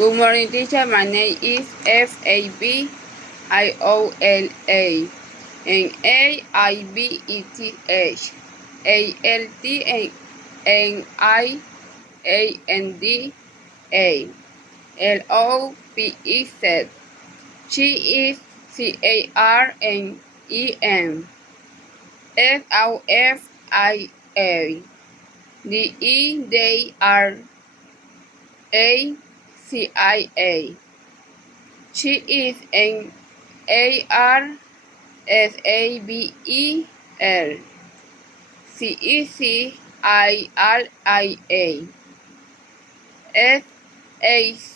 Good morning, teacher. My name is Fabiola. And Aibeth. Altnianda. Lopez. She is Carmen. Sofia. Deidaracia. She is Arsabel.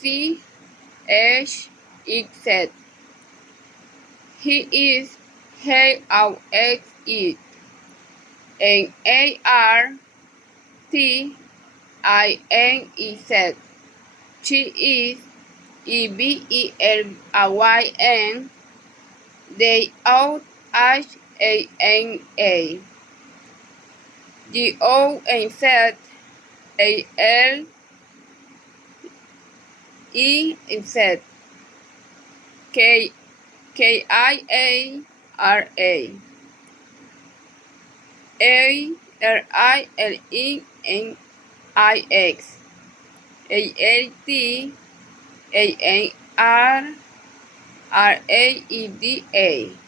Cilia. Sachx. He is Hex. And Artinez. She is Evelyn. They out Hana. Johnz. Elles. Kiara. Arlynix. Altnrrada.